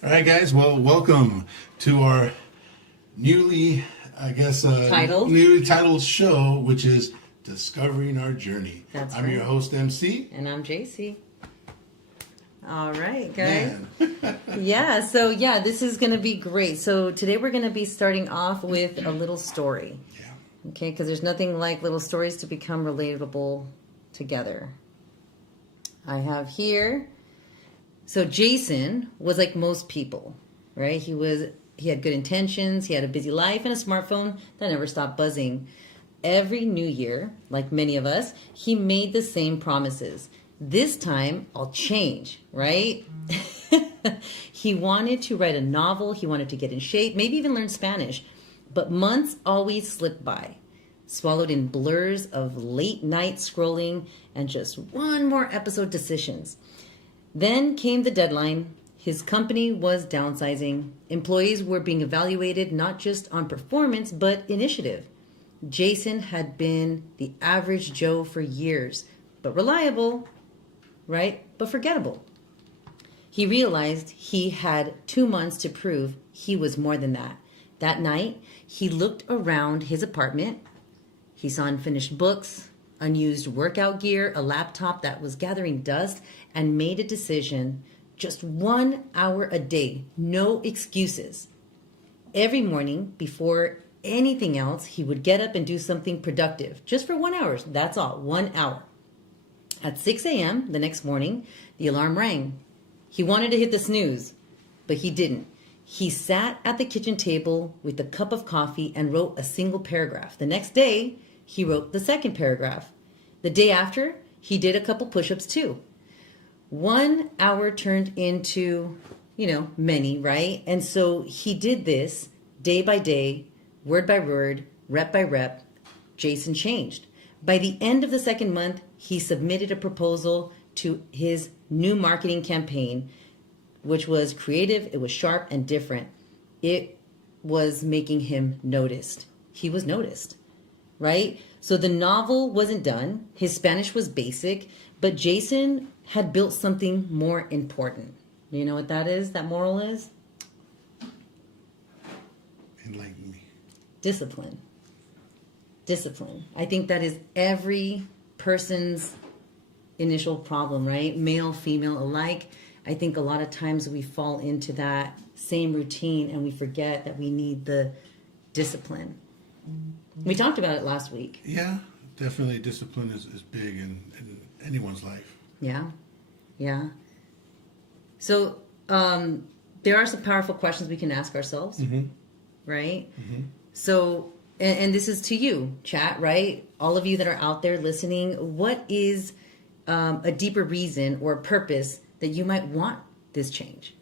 All right, guys. Well, welcome to our newly titled show, which is Discovering Our Journey. I'm right. your host, MC. And I'm JC. All right, guys. This is going to be great. So today we're going to be starting off with a little story. Yeah. Okay, because there's nothing like little stories to become relatable together. I have here. So Jason was like most people, right? He had good intentions, he had a busy life and a smartphone that never stopped buzzing. Every new year, like many of us, he made the same promises. This time, I'll change, right? He wanted to write a novel, he wanted to get in shape, maybe even learn Spanish. But months always slipped by, swallowed in blurs of late night scrolling and just one more episode decisions. Then came the deadline. His company was downsizing. Employees were being evaluated not just on performance, but initiative. Jason had been the average Joe for years, but reliable, right? But forgettable. He realized he had 2 months to prove he was more than that. That night, he looked around his apartment. He saw unfinished books, unused workout gear, a laptop that was gathering dust, and made a decision. Just 1 hour a day, no excuses. Every morning, before anything else, he would get up and do something productive. Just for 1 hour, that's all, 1 hour. At 6 a.m. the next morning, the alarm rang. He wanted to hit the snooze, but he didn't. He sat at the kitchen table with a cup of coffee and wrote a single paragraph. The next day, he wrote the second paragraph. The day after, he did a couple push-ups too. 1 hour turned into, many, right? And so he did this day by day, word by word, rep by rep. Jason changed. By the end of the second month, he submitted a proposal to his new marketing campaign, which was creative, it was sharp and different. It was making him noticed. He was noticed, right? So the novel wasn't done. His Spanish was basic, but Jason had built something more important. You know what that is? That moral is? Enlighten me. Discipline. Discipline. I think that is every person's initial problem, right? Male, female alike. I think a lot of times we fall into that same routine and we forget that we need the discipline. We talked about it last week. Yeah, definitely discipline is big in anyone's life. Yeah. So there are some powerful questions we can ask ourselves, right? Mm-hmm. So, and this is to you, chat, right? All of you that are out there listening, what is a deeper reason or purpose that you might want this change?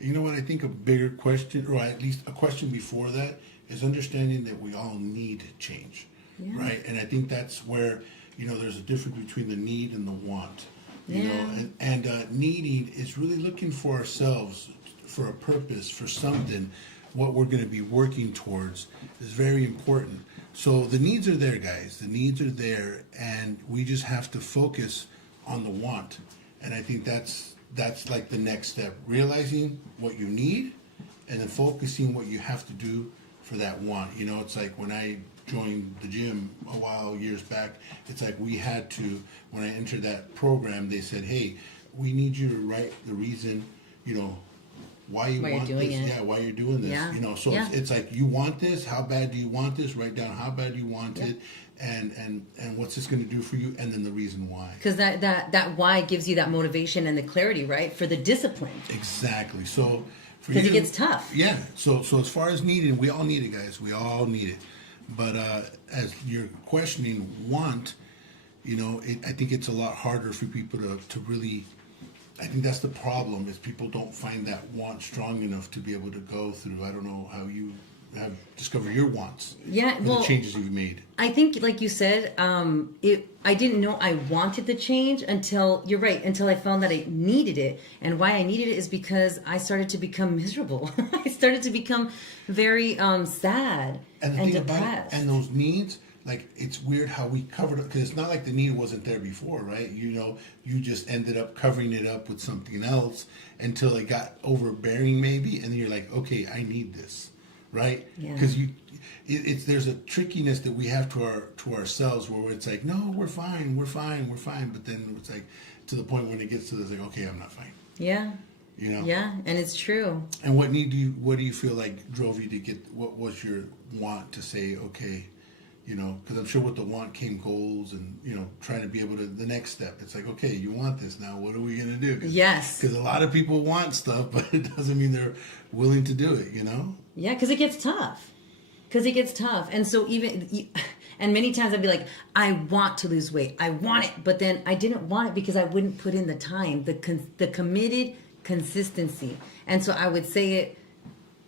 You know what? I think a bigger question, or at least a question before that, is understanding that we all need change, right? And I think that's where, there's a difference between the need and the want, and needing is really looking for ourselves, for a purpose, for something, what we're going to be working towards is very important. So the needs are there, guys. The needs are there, and we just have to focus on the want. And I think that's like the next step, realizing what you need and then focusing what you have to do for that want. It's like when I joined the gym years back, it's like we had to, when I entered that program, they said, hey, we need you to write the reason, why you want this. Yeah, why you're doing this. Yeah. It's like, you want this, how bad do you want this? Write down how bad you want it and what's this going to do for you, and then the reason why. Because that why gives you that motivation and the clarity, right? For the discipline. Exactly. So because it gets tough. Yeah. So as far as needing, we all need it, guys. We all need it. But as you're questioning want, I think it's a lot harder for people to really. I think that's the problem, is people don't find that want strong enough to be able to go through. I don't know how you have discovered your wants. Yeah, well, the changes you've made. I think, like you said, I didn't know I wanted the change until I found that I needed it. And why I needed it is because I started to become miserable. I started to become very sad and depressed. And those needs, like it's weird how we covered it, because it's not like the need wasn't there before, right? You just ended up covering it up with something else until it got overbearing, maybe, and then you're like, okay, I need this, right? Yeah. Because it's there's a trickiness that we have to ourselves where it's like, no, we're fine, but then it's like to the point when it gets to this, like, okay, I'm not fine. Yeah. Yeah, and it's true. And what do you feel like drove you to get? What was your want to say, okay? Because I'm sure with the want came goals and, trying to be able to, the next step. It's like, okay, you want this now. What are we going to do? Yes. Because a lot of people want stuff, but it doesn't mean they're willing to do it, Yeah, because it gets tough. And so and many times I'd be like, I want to lose weight. I want it. But then I didn't want it because I wouldn't put in the time, the committed consistency. And so I would say it,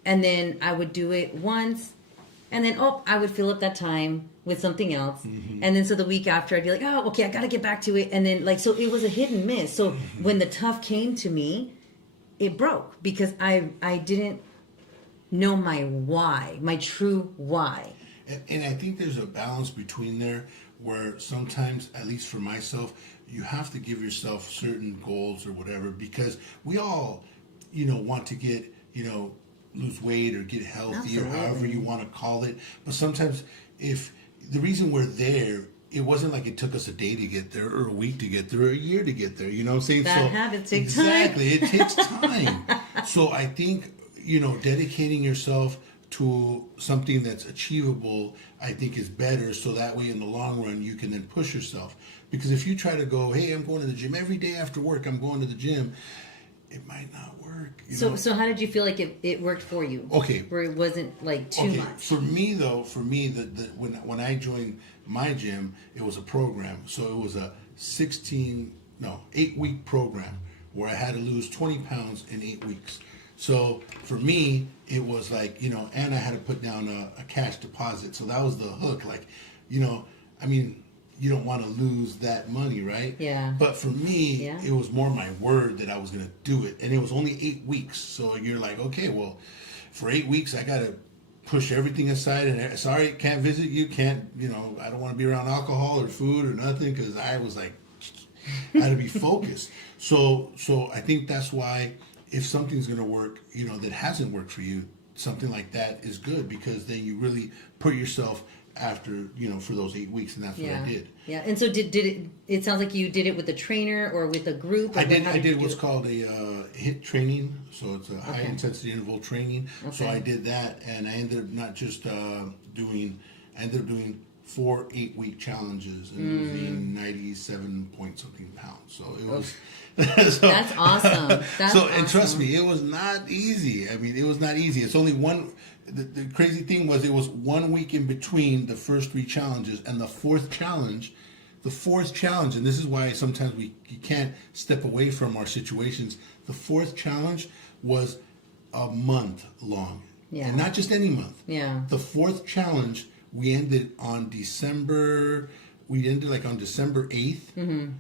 and then I would do it once. And then, I would fill up that time with something else. Mm-hmm. And then so the week after, I'd be like, oh, okay, I got to get back to it. And then, so it was a hit and miss. So when the tough came to me, it broke because I didn't know my why, my true why. And I think there's a balance between there where sometimes, at least for myself, you have to give yourself certain goals or whatever, because we all, want to get, lose weight or get healthy. Absolutely. Or however you want to call it. But sometimes if the reason we're there, it wasn't like it took us a day to get there or a week to get there or a year to get there. You know what I'm saying? Bad habits take time. Exactly. It takes time. So I think, dedicating yourself to something that's achievable, I think is better. So that way in the long run, you can then push yourself. Because if you try to go, hey, I'm going to the gym every day after work, I'm going to the gym, it might not work. So how did you feel like it worked for you? Okay. Where it wasn't like too much? For me, when I joined my gym, it was a program. So it was a 8-week program where I had to lose 20 pounds in 8 weeks. So for me, it was like, and I had to put down a cash deposit. So that was the hook. Like, you don't want to lose that money, right? Yeah. But for me, It was more my word that I was going to do it. And it was only 8 weeks. So you're like, okay, well, for 8 weeks, I got to push everything aside. And sorry, can't visit you. Can't, I don't want to be around alcohol or food or nothing, because I was like, I had to be focused. So I think that's why if something's going to work, that hasn't worked for you, something like that is good, because then you really put yourself after, for those 8 weeks, and that's what I did. Yeah. And so did it sounds like you did it with a trainer or with a group? I did what's called a HIT training. So it's a high intensity interval training. Okay. So I did that, and I ended up not just doing 4 8-week challenges and losing 97 point something pounds. So it was that's awesome. And trust me, it was not easy. I mean, it was not easy. It's only one. The crazy thing was, it was 1 week in between the first 3 challenges, and the fourth challenge, and this is why sometimes you can't step away from our situations. The fourth challenge was a month long, and not just any month. Yeah. The fourth challenge, we ended on December 8th. Mm-hmm.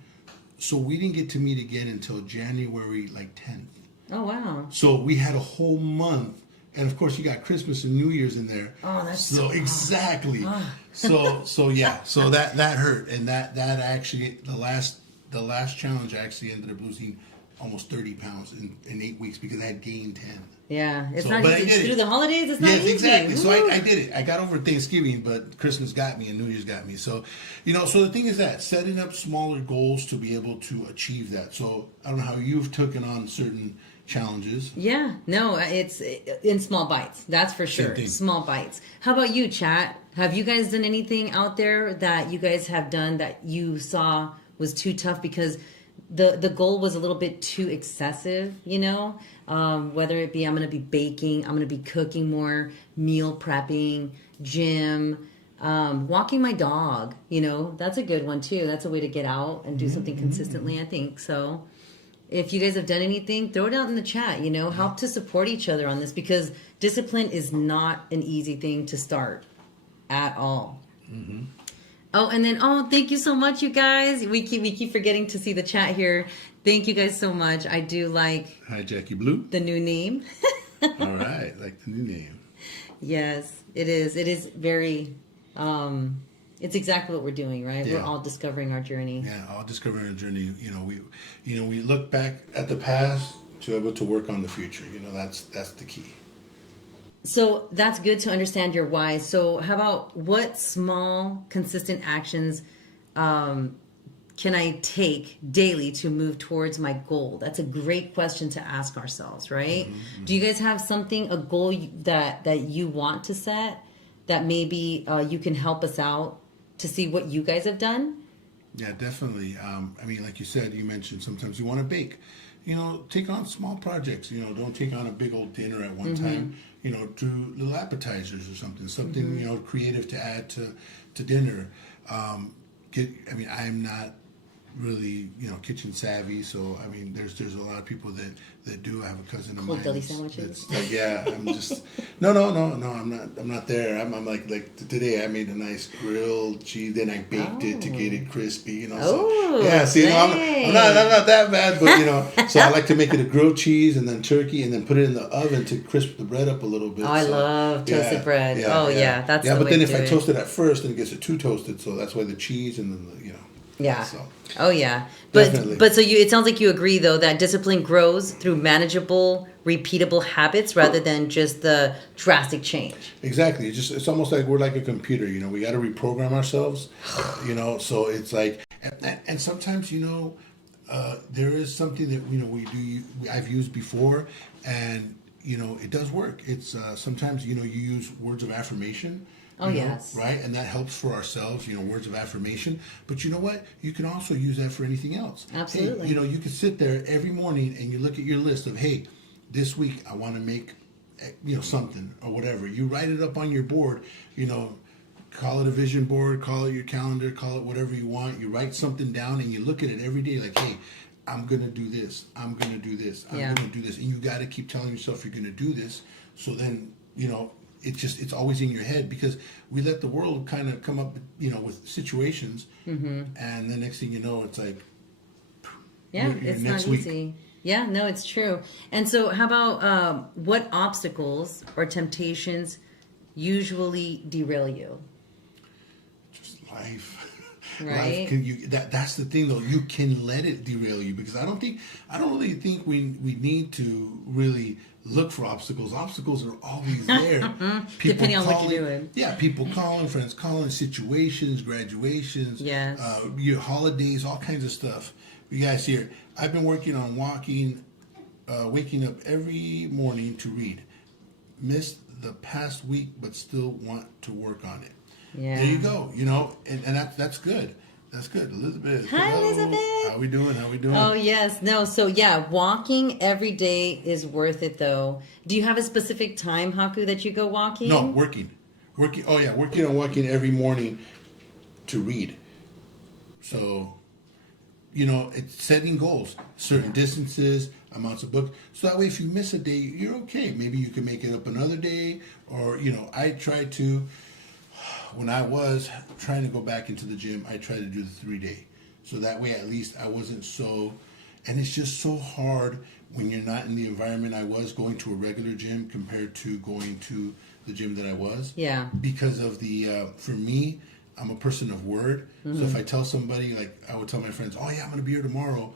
So we didn't get to meet again until January 10th. Oh wow! So we had a whole month. And of course, you got Christmas and New Year's in there. Oh, that's so exactly. So yeah. So that hurt, and that actually the last challenge, I actually ended up losing almost 30 pounds in 8 weeks, because I had gained 10. Yeah, it's not easy through the holidays. It's not easy. Yes, exactly. So I did it. I got over Thanksgiving, but Christmas got me and New Year's got me. So, so the thing is that setting up smaller goals to be able to achieve that. So I don't know how you've taken on certain challenges. Yeah, no, it's in small bites. That's for sure. Small bites. How about you, chat? Have you guys done anything out there that you guys have done that you saw was too tough because the goal was a little bit too excessive, whether it be I'm going to be baking, I'm going to be cooking more, meal prepping, gym, walking my dog, that's a good one too. That's a way to get out and do something consistently, I think. So if you guys have done anything, throw it out in the chat, help to support each other on this, because discipline is not an easy thing to start at all. Mm-hmm. Oh, and then, thank you so much, you guys. We keep forgetting to see the chat here. Thank you guys so much. I do like... Hi, Jackie Blue. The new name. All right, like the new name. Yes, it is. It is very It's exactly what we're doing, right? Yeah. We're all discovering our journey. Yeah, all discovering a journey. We look back at the past to be able to work on the future. That's the key. So that's good to understand your why. So how about what small, consistent actions can I take daily to move towards my goal? That's a great question to ask ourselves, right? Mm-hmm. Do you guys have a goal that you want to set that maybe you can help us out to see what you guys have done? Yeah, definitely. Like you said, you mentioned sometimes you want to bake. Take on small projects. Don't take on a big old dinner at one time. Do little appetizers or something creative to add to dinner. I'm not really kitchen savvy, so there's a lot of people that do. I have a cousin of mine. Deli sandwiches. Like, yeah, I'm just no, I'm not there. I'm like today I made a nice grilled cheese, then I baked it to get it crispy. So yeah, see, I'm not that bad, but so I like to make it a grilled cheese and then turkey and then put it in the oven to crisp the bread up a little bit. Oh, I love toasted bread. Yeah, that's but way then to if do I it. toast it at first, then it gets it too toasted. So that's why the cheese and then Yeah. So. Oh yeah. But Definitely. so it sounds like you agree though that discipline grows through manageable, repeatable habits rather than just the drastic change. Exactly. It's almost like we're like a computer. We got to reprogram ourselves. So it's like, and sometimes there is something that I've used before, and it does work. It's sometimes you use words of affirmation. Yes. Right? And that helps for ourselves, words of affirmation. But you know what? You can also use that for anything else. Absolutely. Hey, you can sit there every morning and you look at your list of, hey, this week I want to make, something or whatever. You write it up on your board, call it a vision board, call it your calendar, call it whatever you want. You write something down and you look at it every day like, hey, I'm going to do this. I'm going to do this. I'm going to do this. And you got to keep telling yourself you're going to do this. So then, it's always in your head because we let the world kind of come up, with situations, and the next thing you know, it's like, it's not easy. Yeah, no, it's true. And so, how about what obstacles or temptations usually derail you? Just life. Right. That's the thing though. You can let it derail you because I don't really think we need to really look for obstacles. Obstacles are always there. Depending on what you're doing. Yeah, people calling, friends calling, situations, graduations, yes, your holidays, all kinds of stuff. You guys here, I've been working on waking up every morning to read. Missed the past week, but still want to work on it. Yeah. There you go. And that's good. That's good. Elizabeth. Hi, hello. Elizabeth. How we doing? Oh, yes. No, so yeah, walking every day is worth it, though. Do you have a specific time, Haku, that you go walking? No, working. Oh, yeah, walking every morning to read. So, it's setting goals, certain distances, amounts of books. So that way, if you miss a day, you're okay. Maybe you can make it up another day. Or, I tried to... When I was trying to go back into the gym, I tried to do the 3-day. So that way, at least I wasn't so... And it's just so hard when you're not in the environment I was going to a regular gym compared to going to the gym that I was. Yeah. Because of for me, I'm a person of word. Mm-hmm. So if I tell somebody, like I would tell my friends, oh yeah, I'm going to be here tomorrow.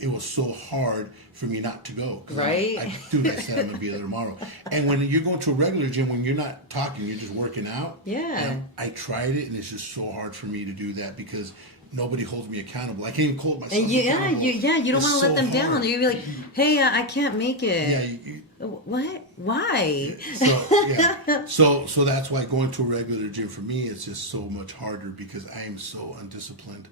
It was so hard for me not to go. Right? I said I'm going to be there tomorrow. And when you're going to a regular gym, when you're not talking, you're just working out. Yeah. I tried it, and it's just so hard for me to do that because nobody holds me accountable. I can't even hold myself accountable. You don't want to let them down. You'd be like, hey, I can't make it. Yeah. What? Why? So that's why going to a regular gym for me is just so much harder because I am so undisciplined.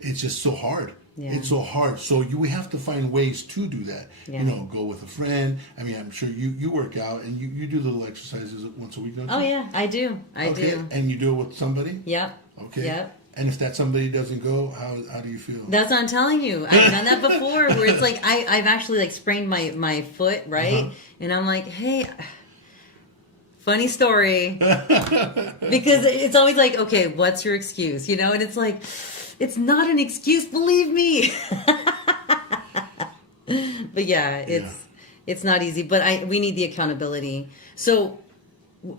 It's just so hard. Yeah. It's so hard. So we have to find ways to do that. Yeah. Go with a friend. I'm sure you work out and you do little exercises once a week, don't you? Oh, yeah, I do. I do. And you do it with somebody? Yep. Okay. Yep. And if that somebody doesn't go, how do you feel? That's what I'm telling you. I've done that before where it's like I've actually like sprained my foot, right? Uh-huh. And I'm like, hey, funny story. Because it's always like, okay, what's your excuse? And it's like, it's not an excuse, believe me. But yeah, it's not easy. But we need the accountability. So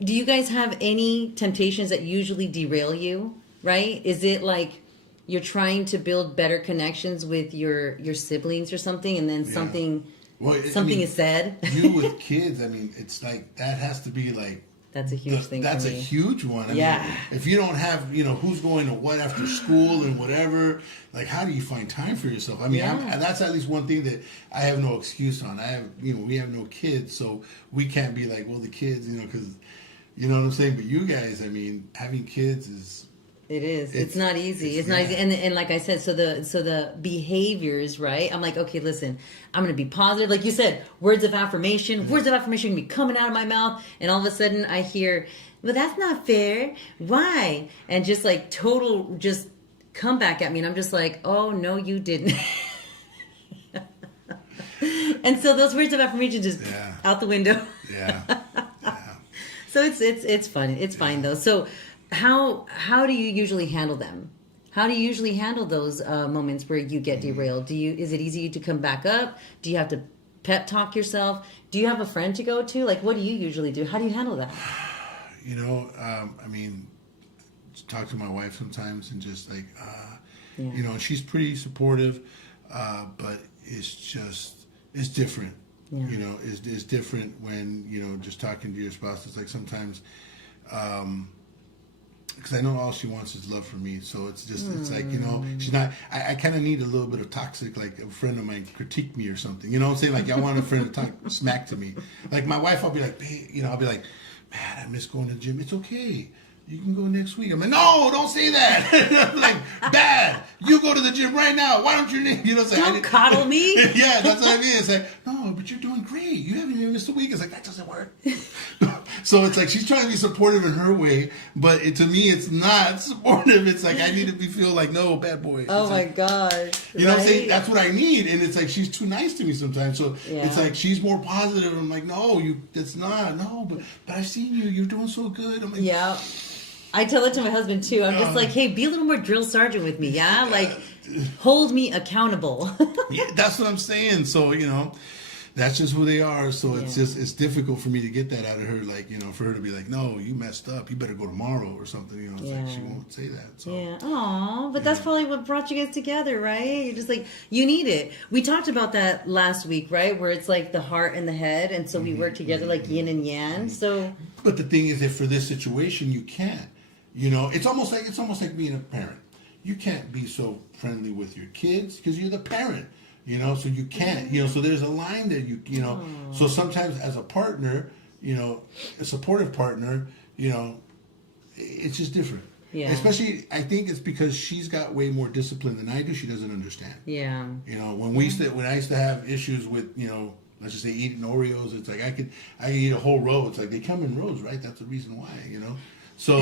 do you guys have any temptations that usually derail you? right? Is it like you're trying to build better connections with your siblings or something, and then something is said? You with kids, I mean, it's like that has to be like that's a huge thing. That's for a me. huge one. I mean, if you don't have, who's going to what after school and whatever, like how do you find time for yourself? I mean, that's at least one thing that I have no excuse on. I have, we have no kids, so we can't be like, well, the kids, because, you know what I'm saying? But you guys, I mean, having kids is... It is. It's not easy. It's not easy. And like I said, so the behaviors, right? I'm like, okay, listen, I'm going to be positive. Like you said, words of affirmation. Words of affirmation can be coming out of my mouth. And all of a sudden I hear, well, that's not fair. Why? And just like total, just come back at me. And I'm just like, oh, no, you didn't. And so those words of affirmation just out the window. Yeah. So it's fun. It's fine though. So how do you usually handle them? How do you usually handle those moments where you get derailed? Is it easy to come back up? Do you have to pep talk yourself? Do you have a friend to go to? Like, what do you usually do? How do you handle that? I mean, talk to my wife sometimes and just like, she's pretty supportive, but it's different. Yeah. It's different when, just talking to your spouse. It's like sometimes, because I know all she wants is love from me. So it's just, it's like, she's not, I kind of need a little bit of toxic, like a friend of mine critique me or something. You know what I'm saying? Like, I want a friend to talk smack to me. Like, my wife, I'll be like, babe, I'll be like, man, I miss going to the gym. It's okay. You can go next week. I'm like, no, don't say that. I'm like, bad. You go to the gym right now. Why don't you? Don't coddle me. Yeah, that's what I mean. It's like, no, but you're doing great. You haven't even missed a week. It's like, that doesn't work. So it's like she's trying to be supportive in her way, but to me, it's not supportive. It's like I need to feel like, no, bad boy. Oh my gosh. You know what I'm saying? That's what I need. And it's like she's too nice to me sometimes. So it's like she's more positive. I'm like, no, that's not. No, but I've seen you. You're doing so good. I'm like, yeah. I tell it to my husband too. I'm just like, hey, be a little more drill sergeant with me, yeah? Like, hold me accountable. Yeah, that's what I'm saying. So, that's just who they are. So it's difficult for me to get that out of her. Like, for her to be like, no, you messed up. You better go tomorrow or something. It's like she won't say that. So. Yeah. Aw, but that's probably what brought you guys together, right? You're just like, you need it. We talked about that last week, right? Where it's like the heart and the head. And so we work together like yin and yang. So. But the thing is that for this situation, you can't. It's almost like being a parent. You can't be so friendly with your kids because you're the parent, so you can't, so there's a line that so sometimes as a partner, a supportive partner, it's just different. Yeah. Especially, I think it's because she's got way more discipline than I do. She doesn't understand. Yeah. When I used to have issues with, let's just say eating Oreos, it's like I could eat a whole row. It's like they come in rows, right? That's the reason why, So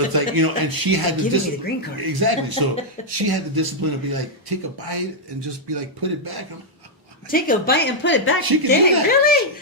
it's like, and she had the giving me the green card. Exactly. So she had the discipline to be like, take a bite and just be like, put it back. Take a bite and put it back. She can do that. Really?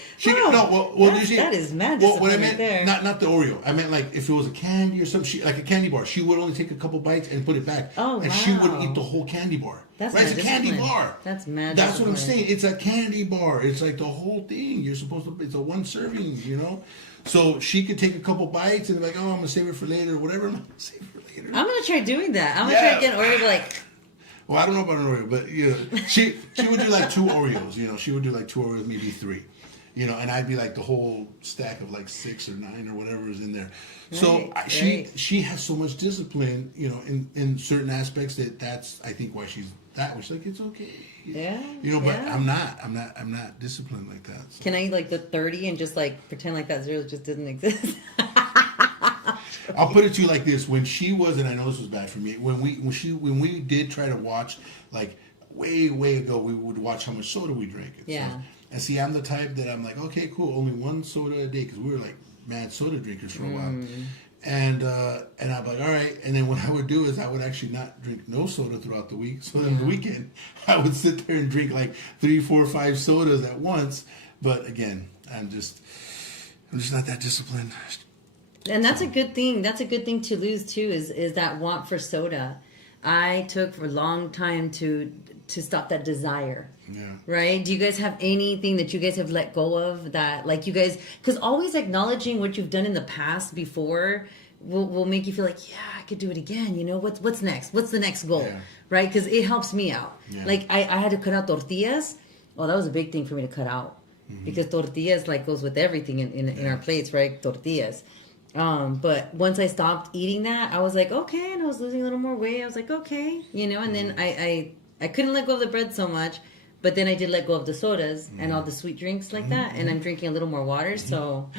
That is mad discipline what I meant, right there. Not the Oreo. I meant like if it was a candy or something, like a candy bar, she would only take a couple bites and put it back. Oh, and she wouldn't eat the whole candy bar. That's right? It's a candy bar. That's mad That's what I'm saying. It's a candy bar. It's like the whole thing. You're supposed to, it's a one serving, So she could take a couple bites and be like, oh, I'm going to save it for later or whatever. I'm going to save it for later. I'm going to try doing that. I'm going to try to get an Oreo like... Well, I don't know about an Oreo, but, she would do like 2 Oreos, She would do like 2 Oreos, maybe 3. And I'd be like the whole stack of like 6 or 9 or whatever is in there. So she has so much discipline, in certain aspects that's, I think, why she's that way. She's like, it's okay. Yeah. But I'm not disciplined like that. So. Can I eat like the 30 and just like pretend like that 0 just didn't exist? I'll put it to you like this: when she was, and I know this was bad for me, when we did try to watch, like way ago, we would watch how much soda we drank. And see, I'm the type that I'm like, okay, cool, only 1 soda a day, because we were like mad soda drinkers for a while. And I'd be like, all right. And then what I would do is I would actually not drink no soda throughout the week. So then the weekend, I would sit there and drink like 3, 4, 5 sodas at once. But again, I'm just not that disciplined. And that's a good thing. That's a good thing to lose too. Is that want for soda? I took for a long time to stop that desire. Yeah. Right? Do you guys have anything that you guys have let go of that, like you guys, because always acknowledging what you've done in the past before will make you feel like, yeah, I could do it again. You know, what's next? What's the next goal? Yeah. Right? Because it helps me out. Yeah. Like I had to cut out tortillas. Well, that was a big thing for me to cut out because tortillas like goes with everything in our plates, right? Tortillas. But once I stopped eating that, I was like, okay, and I was losing a little more weight. I was like, okay, you know, and then I couldn't let go of the bread so much, but then I did let go of the sodas and all the sweet drinks like that, and I'm drinking a little more water, so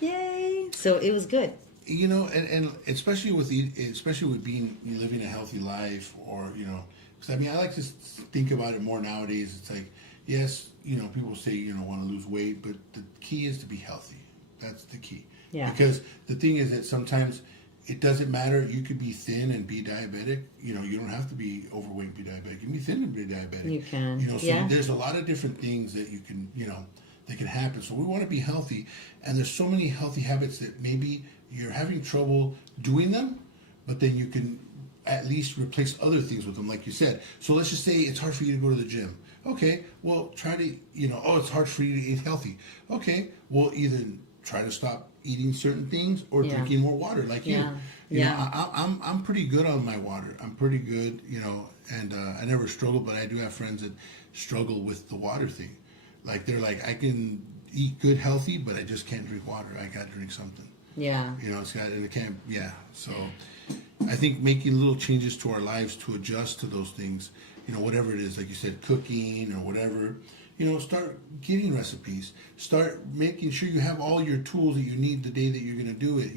yay! So it was good. You know, and especially with being living a healthy life, or you know, because I mean, I like to think about it more nowadays. It's like, yes, you know, people say want to lose weight, but the key is to be healthy. That's the key. Yeah. Because the thing is that sometimes it doesn't matter. You could be thin and be diabetic. You know, you don't have to be overweight and be diabetic. You can be thin and be diabetic. You can. You know, so there's a lot of different things that you can, that can happen. So we want to be healthy, and there's so many healthy habits that maybe you're having trouble doing them, but then you can at least replace other things with them, like you said. So let's just say it's hard for you to go to the gym. Okay, well, try to, it's hard for you to eat healthy. Okay, well, either try to stop eating certain things or drinking more water, like you. You know, I'm pretty good on my water. I'm pretty good, and I never struggle, but I do have friends that struggle with the water thing. Like, they're like, I can eat good, healthy, but I just can't drink water. I got to drink something. Yeah. So I think making little changes to our lives to adjust to those things, whatever it is, like you said, cooking or whatever, start getting recipes, start making sure you have all your tools that you need the day that you're going to do it,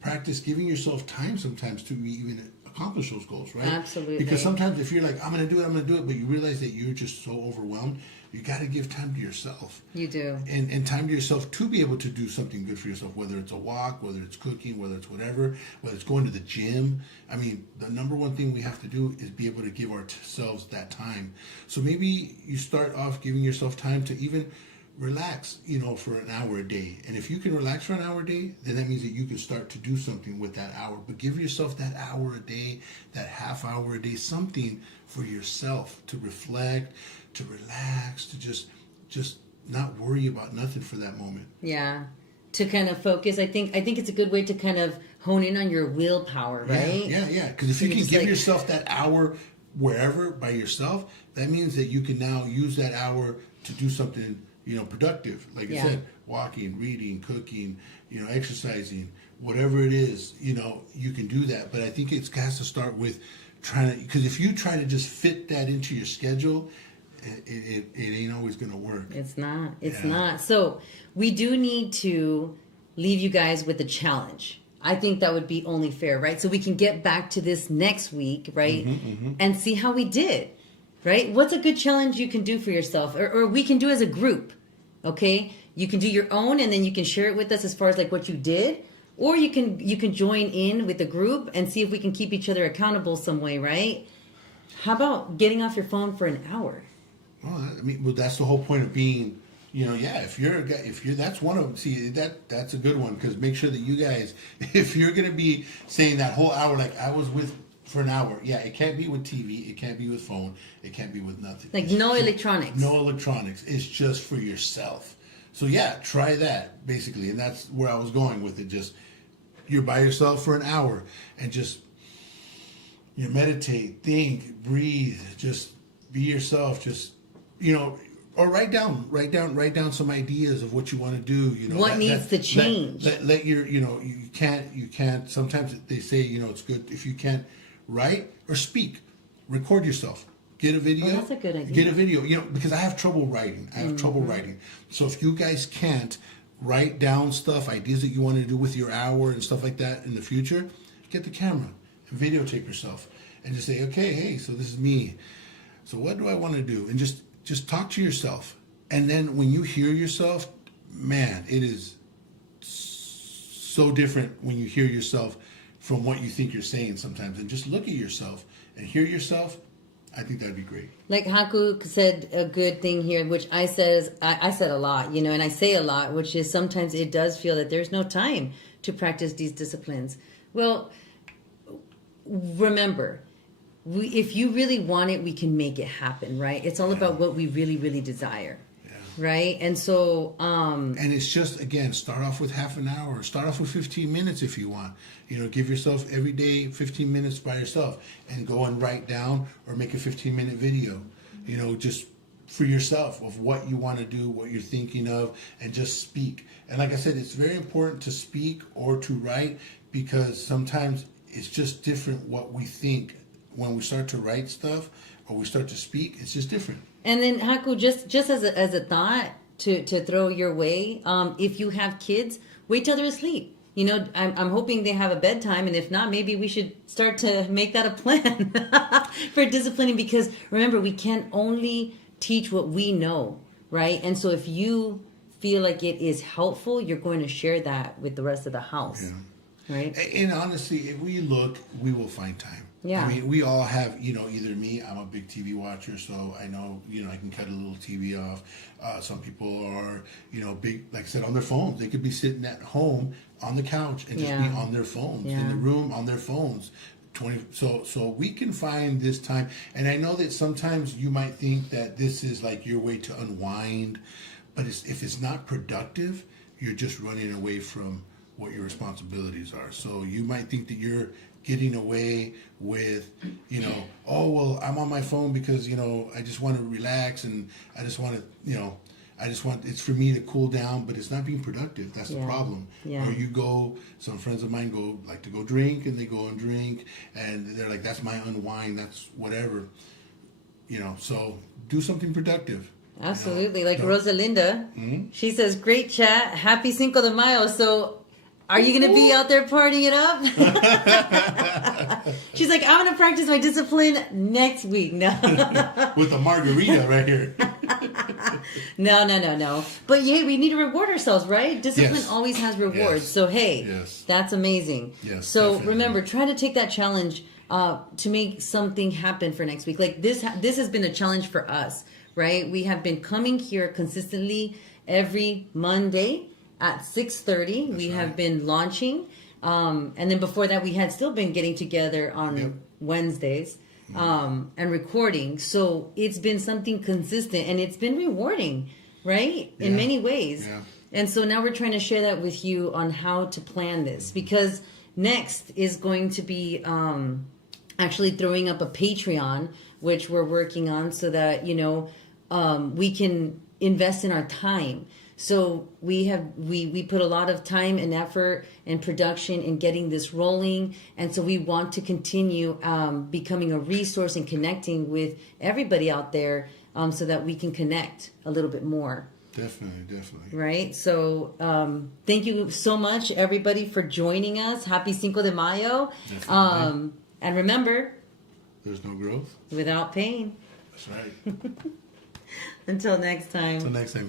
practice giving yourself time sometimes to even accomplish those goals, right? Absolutely. Because sometimes if you're like, I'm going to do it, but you realize that you're just so overwhelmed, you got to give time to yourself. You do. And time to yourself to be able to do something good for yourself, whether it's a walk, whether it's cooking, whether it's whatever, whether it's going to the gym. I mean, the number one thing we have to do is be able to give ourselves that time. So maybe you start off giving yourself time to even relax, for an hour a day. And if you can relax for an hour a day, then that means that you can start to do something with that hour. But give yourself that hour a day, that half hour a day, something for yourself to reflect, to relax, to just not worry about nothing for that moment. Yeah. To kind of focus. I think it's a good way to kind of hone in on your willpower, right? Yeah. Because if you can give yourself that hour wherever by yourself, that means that you can now use that hour to do something, productive. Like I said, walking, reading, cooking, exercising, whatever it is, you can do that. But I think it has to start with because if you try to just fit that into your schedule, it ain't always going to work. It's not. So we do need to leave you guys with a challenge. I think that would be only fair, right? So we can get back to this next week, right? And see how we did, right? What's a good challenge you can do for yourself, or we can do as a group, okay? You can do your own, and then you can share it with us as far as like what you did, or you can join in with the group and see if we can keep each other accountable some way, right? How about getting off your phone for an hour? Well, that's the whole point of being, if you're a guy, that's one of them. See, that's a good one, because make sure that you guys, if you're going to be saying that whole hour, like I was with for an hour, it can't be with TV, it can't be with phone, it can't be with nothing. Like no electronics. No electronics. It's just for yourself. So try that, basically. And that's where I was going with it. Just, you're by yourself for an hour and just, meditate, think, breathe, just be yourself, just, or write down some ideas of what you want to do. What needs to change. Let your, you can't. Sometimes they say, it's good if you can't write or speak. Record yourself. Get a video. Oh, that's a good idea. Get a video. Because I have trouble writing. Trouble writing. So if you guys can't write down stuff, ideas that you want to do with your hour and stuff like that in the future, get the camera and videotape yourself and just say, okay, hey, so this is me. So what do I want to do? And just talk to yourself. And then when you hear yourself, man, it is so different when you hear yourself from what you think you're saying sometimes. And just look at yourself and hear yourself. I think that'd be great. Like Haku said a good thing here, which I said a lot, and I say a lot, which is sometimes it does feel that there's no time to practice these disciplines. Well, remember, if you really want it, we can make it happen, right? It's all about what we really, really desire. Right? And so and it's just, again, start off with half an hour, start off with 15 minutes if you want. Give yourself every day 15 minutes by yourself, and go and write down or make a 15-minute video, just for yourself, of what you want to do, what you're thinking of, and just speak. And like I said, it's very important to speak or to write, because sometimes it's just different what we think when we start to write stuff or we start to speak. It's just different. And then, Haku, just as a thought to throw your way, if you have kids, wait till they're asleep. I'm hoping they have a bedtime, and if not, maybe we should start to make that a plan for disciplining, because remember, we can only teach what we know, right? And so if you feel like it is helpful, you're going to share that with the rest of the house, right? And honestly, if we look, we will find time. Yeah. I mean, we all have, either me, I'm a big TV watcher, so I know, I can cut a little TV off. Some people are, big, like I said, on their phones. They could be sitting at home on the couch and just be on their phones, in the room on their phones. So we can find this time. And I know that sometimes you might think that this is like your way to unwind, but if it's not productive, you're just running away from what your responsibilities are. So you might think that you're getting away with, oh, well, I'm on my phone because, I just want to relax, and I just want to, it's for me to cool down, but it's not being productive. That's the problem. Yeah. Or some friends of mine like to go drink, and they go and drink, and they're like, that's my unwind, that's whatever. So do something productive. Absolutely. Like Rosalinda, she says, great chat. Happy Cinco de Mayo. So are you going to be out there partying it up? She's like, I'm going to practice my discipline next week. No. With a margarita right here. No. But hey, we need to reward ourselves, right? Discipline always has rewards. Yes. So hey, that's amazing. Yes, so definitely. Remember, try to take that challenge to make something happen for next week. Like this has been a challenge for us, right? We have been coming here consistently every Monday at 6:30. We have been launching. And then before that, we had still been getting together on Wednesdays and recording. So it's been something consistent, and it's been rewarding, right? In many ways. Yeah. And so now we're trying to share that with you on how to plan this, because next is going to be actually throwing up a Patreon, which we're working on, so that, we can invest in our time. So we put a lot of time and effort and production in getting this rolling. And so we want to continue becoming a resource and connecting with everybody out there so that we can connect a little bit more. Definitely. Right? So thank you so much, everybody, for joining us. Happy Cinco de Mayo. And remember, there's no growth without pain. That's right. Until next time. Until next time, guys.